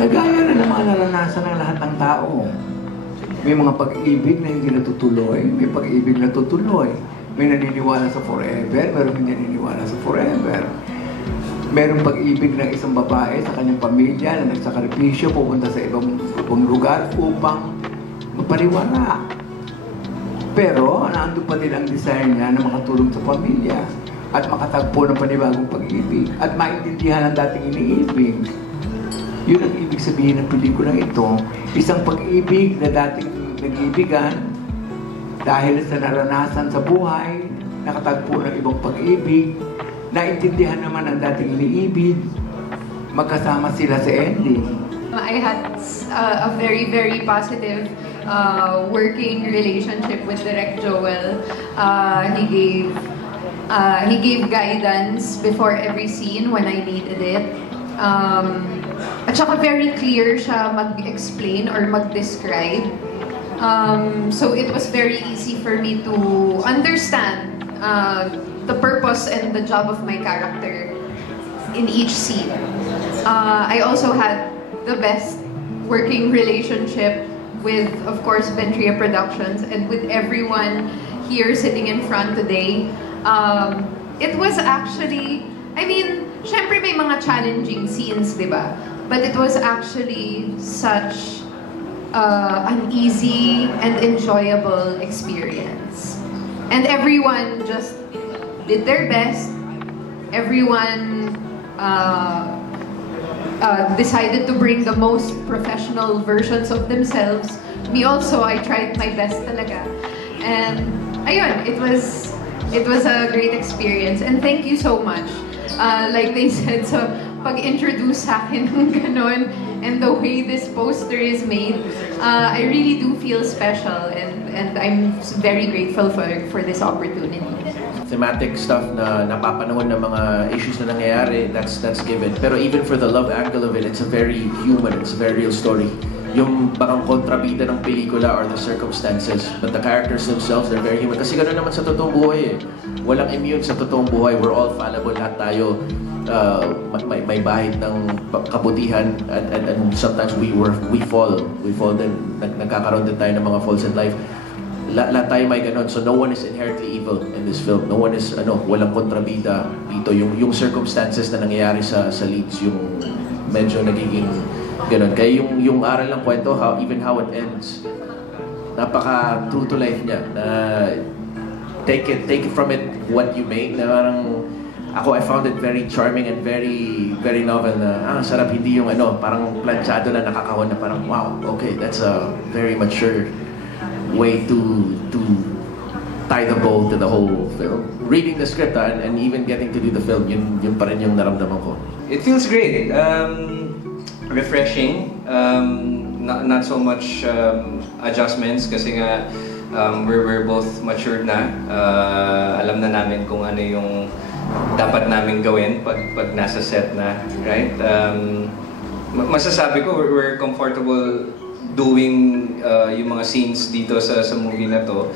Kagaya na ng mga naranasan ng lahat ng tao. May mga pag-ibig na hindi natutuloy, may pag-ibig na tutuloy. May naniniwala sa forever, meron hindi naniniwala sa forever. Merong pag-ibig ng isang babae sa kanyang pamilya na nagsakripisyo, pupunta sa ibang lugar upang magpaliwala. Pero, naandun pa din ang desire niya na makatulong sa pamilya at makatagpo ng panibagong pag-ibig at maintindihan ang dating iniibig. Yun ang ibig sabihin ng pelikulang ito. Isang pag-ibig na dating nag-iibigan dahil sa naranasan sa buhay, nakatagpo ng ibang pag-ibig, naintindihan naman ang dating iniibig, magkasama sila sa ending. I had a very, very positive working relationship with Direk Joel. He gave guidance before every scene when I needed it. At saka very clear siya mag-explain or mag-describe. So it was very easy for me to understand the purpose and the job of my character in each scene. I also had the best working relationship with, of course, Ventria Productions and with everyone here sitting in front today. It was actually, I mean, syempre may mga challenging scenes, di ba? But it was actually such an easy and enjoyable experience. And everyone just did their best. Everyone decided to bring the most professional versions of themselves. Me also, I tried my best talaga. And ayun, it was a great experience. And thank you so much. Like they said, so pag-introduce sa akin ng ganon and the way this poster is made, I really do feel special and I'm very grateful for this opportunity. Thematic stuff na napapanahon ng mga issues na nangyayari, that's given. Pero even for the love angle of it, it's a very human, it's a very real story. Yung parang kontrabida ng pelikula or the circumstances, but the characters themselves, they're very human. Kasi gano'n naman sa totoong buhay eh. Walang immune sa totoong buhay, we're all fallible, lahat tayo may bahid ng kabutihan and sometimes we fall din, nagkakaroon din tayo ng mga falls in life. Lahat tayo may ganon. So no one is inherently evil in this film. No one is, walang kontrabida dito. Yung circumstances na nangyayari sa leads, yung medyo nagiging ganon. Kaya yung aral ng kwento, even how it ends, napaka true to life niya. Na take it from it what you may. Na parang, I found it very charming and very very novel na, sarap, hindi yung parang planchado na nakakahon na parang, wow, okay, that's a very mature way to tie the bow to the whole film. Reading the script and even getting to do the film, yun pa rin yung naramdaman ko. It feels great. Refreshing. Not so much adjustments kasi nga we're both matured na. Alam na namin kung ano yung dapat namin gawin pag nasa set na, right? Masasabi ko we're comfortable doing yung mga scenes dito sa movie na to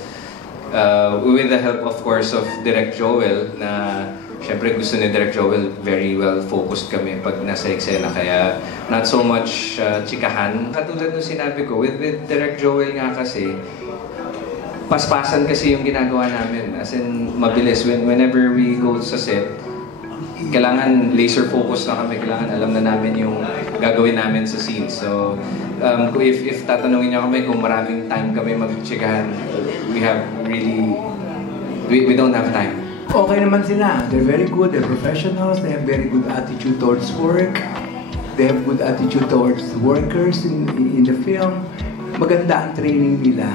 with the help, of course, of Direk Joel na syempre gusto ni Direk Joel, very well focused kami pag nasa eksena, kaya not so much chikahan. Katulad nung sinabi ko, with Direk Joel nga kasi paspasan kasi yung ginagawa namin, as in mabilis. Whenever we go sa set, kailangan laser focus na kami, kailangan alam na namin yung gagawin namin sa scene. So if tatanungin niyo kami kung maraming time kami mag-chikahan, we don't have time. Okay naman sila. They're very good, they're professionals, they have very good attitude towards work, they have good attitude towards workers in the film. Maganda ang training nila.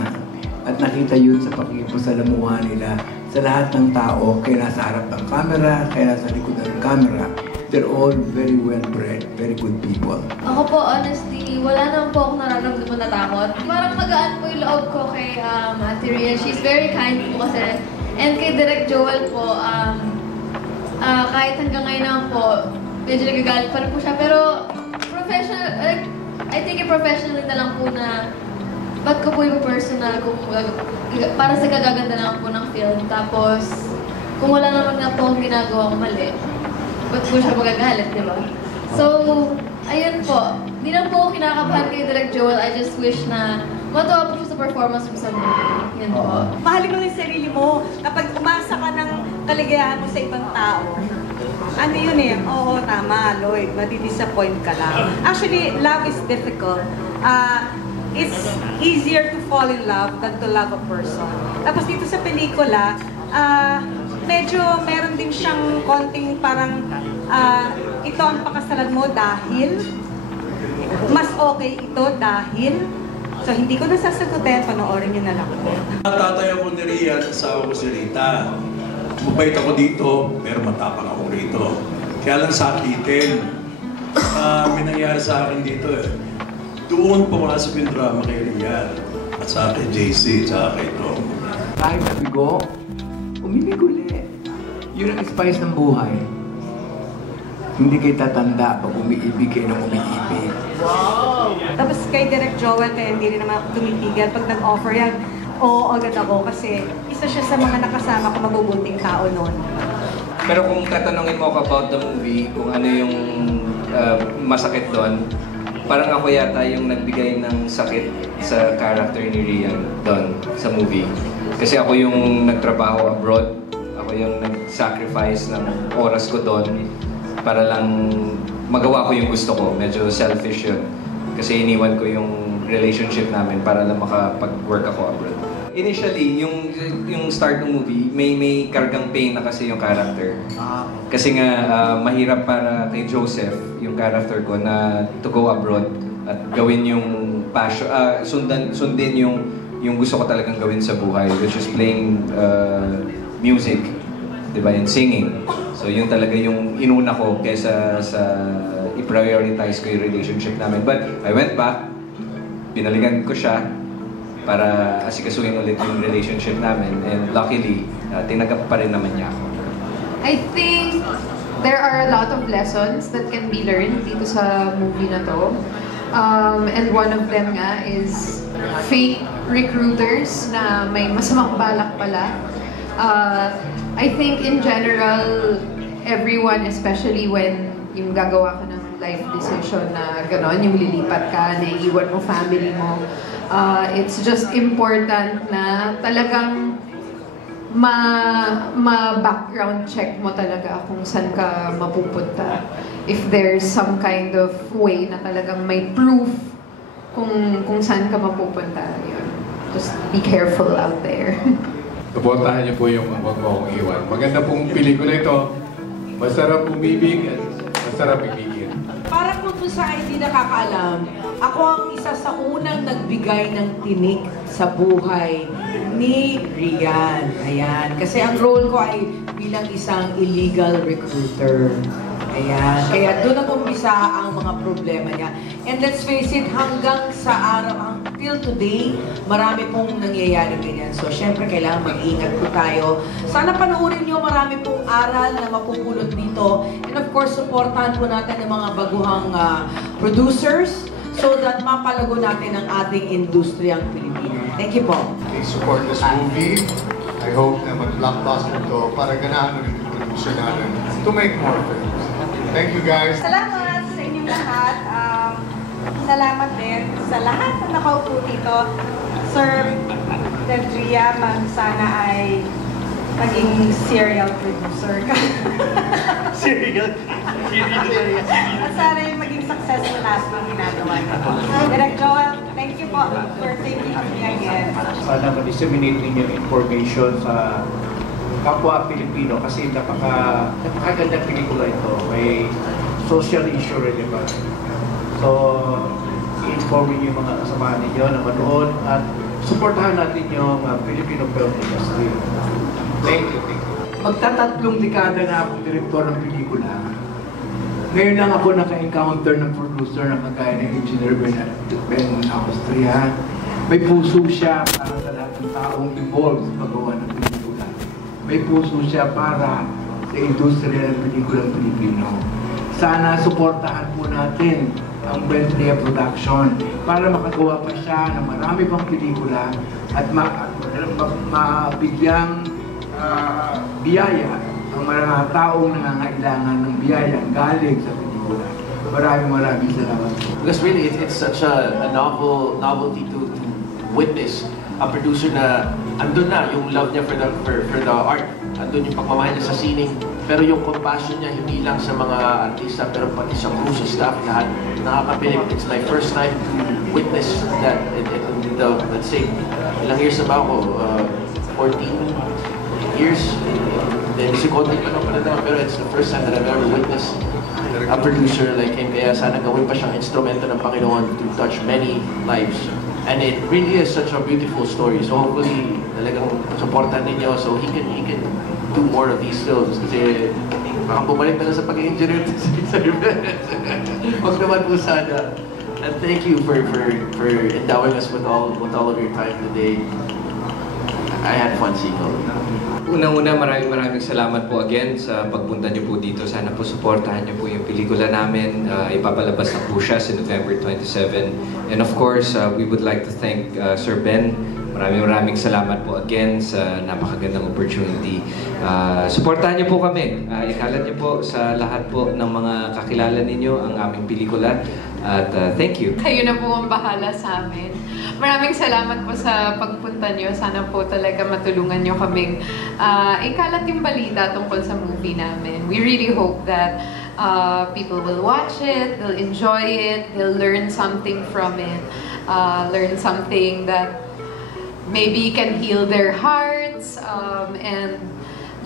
At nakita yun sa pakikipagpasalamuha nila sa lahat ng tao, kaya nasa harap ng camera, kaya nasa likod ng camera. They're all very well-bred, very good people. Ako po, honestly, wala naman po akong nararamdaman na takot. Parang magaan po yung loob ko kay Ate Rhea. She's very kind po kasi. And kay Direk Joel po, kahit hanggang ngayon naman po, medyo nagagalit pa rin po siya. Pero, I think professionally na lang po na ba't ko po yung personal para sa kagaganda lang po ng film. Tapos, kung wala naman nga po akong ginagawa mali, ba't po siya magagalit, di ba? So, ayun po, hindi lang po ako kinakabahan kay Direk Joel. I just wish na matuwa po siya sa performance mo sa movie. Yun po. Mahalin mo yung sarili mo. Kapag umasa ka ng kaligayahan mo sa ibang tao, ano yun eh, oo, tama, Lloyd, madi-disappoint ka lang. Actually, love is difficult. It's easier to fall in love than to love a person. Tapos dito sa pelikula, medyo meron din siyang konting parang ito ang pakasalan mo dahil mas okay ito dahil so hindi ko nasasagutin, panoorin niyo na lang po. Tatay ako ni Rian, asawa ko si Rita. Mabait ako dito, pero matapang ako rito. Kaya lang sakitin. May nangyari sa akin dito eh. Doon pumasok yung drama kay Rian. At sa akin, JC, sa akin ito. Kahit nabigo, umibig ulit. Yun ang spice ng buhay. Hindi kayo tatanda pag umiibig kayo ng umiibig. Tapos kay Direk Joel, kaya hindi rin naman ako tumitigil. Pag nag-offer yan, oo, agad ako kasi isa siya sa mga nakasama ko mabubuting tao noon. Pero kung tatanungin mo ako about the movie, kung ano yung masakit doon, parang ako yata yung nagbigay ng sakit sa character ni Rian doon sa movie. Kasi ako yung nagtrabaho abroad, ako yung nag-sacrifice ng oras ko doon para lang magawa ko yung gusto ko. Medyo selfish yun. Kasi iniwan ko yung relationship namin para lang makapag-work ako abroad. Initially, yung start ng movie, may kargang pain na kasi yung character. Kasi nga, mahirap para kay Joseph, yung character ko, na to go abroad at gawin yung passion, sundin yung gusto ko talagang gawin sa buhay, which is playing music, diba, and singing. So yun talaga yung inuna ko kesa sa i-prioritize ko yung relationship namin. But I went back, binalikan ko siya para asikasuhin ulit yung relationship namin, and luckily, tinagap pa rin naman niya ako. I think there are a lot of lessons that can be learned dito sa movie na to. And one of them nga is fake recruiters na may masamang balak pala. I think in general, everyone, especially when yung gagawa ka ng life decision na gano'n, yung lilipat ka, naiiwan mo family mo, it's just important na talagang ma-background check mo talaga kung saan ka mapupunta. If there's some kind of way na talagang may proof kung saan ka mapupunta, yun. Just be careful out there. Suportahan niyo po yung Huwag Mo Akong Iwan. Maganda pong pelikula ito. Masarap umibig at masarap ibigin. Para kung sa hindi nakakaalam, ako ang isa sa unang nagbigay ng tinik sa buhay ni Rian. Ayan. Kasi ang role ko ay bilang isang illegal recruiter. Ayan. Kaya doon nag-umpisa ang mga problema niya. And let's face it, hanggang sa araw, until today, marami pong nangyayari ganyan. So, syempre, kailangan mag-ingat po tayo. Sana panoorin niyo, marami pong aral na mapupulot dito. And of course, supportahan po natin ng mga baguhang producers so that mapalago natin ang ating industriyang Pilipino. Thank you po. Please support this movie. I hope na mag-blockbuster ito para ganahan ulit yung producer natin to make more films. Thank you guys. Salamat sa inyong lahat. Salamat din sa lahat na nakaupo dito. Sir Dedria, sana ay maging serial producer ka. Serial? At sana yung maging successful lahat ng ginagawa niyo. Direk Joel, thank you po for thinking of me again. Sana ma-disseminate ninyo information sa kapwa Pilipino kasi napakagandang pelikula ito. May social issue relevant. So, i-inform niyo yung mga kasamahan ninyo na manood at supportahan natin yung Filipino film industry. Thank you. Magtatatlong dekada na akong direktor ng pelikula. Ngayon lang ako naka-encounter ng producer na kagaya ng Engineer Ben Austria. May puso siya para sa lahat ng taong involved sa paggawa ng pelikula. May puso siya para sa industriya ng pelikulang Pilipino. Sana suportahan po natin ang Bentria Production para makagawa pa siya ng marami pang pelikula at mabigyang biyaya ang mga taong nangangailangan ng biyaya galing sa pelikula. Maraming salamat po. Because really, it's such a novelty to witness a producer na andun na yung love niya for the art. Andun yung pagmamahal niya sa sining. Pero yung compassion niya hindi lang sa mga artista pero pati sa crew, sa staff, lahat. Nakakabilib. It's my first time to witness that. Let's say, ilang years na ba ako? 14 years. Then si Conte pa naman na pero it's the first time that I've ever witnessed a producer like him. Kaya sana gawin pa siyang instrumento ng Panginoon to touch many lives. And it really is such a beautiful story. So hopefully, talagang supportan ninyo so he can do more of these films. Kasi baka bumalik na lang sa pag-engineer sa Huwag naman po sana. And thank you for endowing us with all of your time today. I had fun seeing all of that. Unang-una, maraming salamat po again sa pagpunta niyo po dito. Sana po supportahan niyo po yung pelikula namin. Ipapalabas na po siya sa November 27. And of course, we would like to thank Sir Ben. Maraming salamat po again sa napakagandang opportunity. Supportahan niyo po kami. Ikalat niyo po sa lahat po ng mga kakilala ninyo ang aming pelikula. At thank you. Kayo na po ang bahala sa amin. Maraming salamat po sa pagpunta niyo. Sana po talaga matulungan niyo kaming ikalat yung balita tungkol sa movie namin. We really hope that people will watch it, they'll enjoy it, they'll learn something from it, learn something that maybe can heal their hearts, and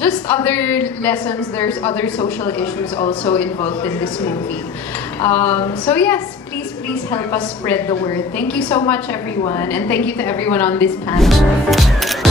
just other lessons. There's other social issues also involved in this movie. So yes, please help us spread the word. Thank you so much, everyone, and thank you to everyone on this panel.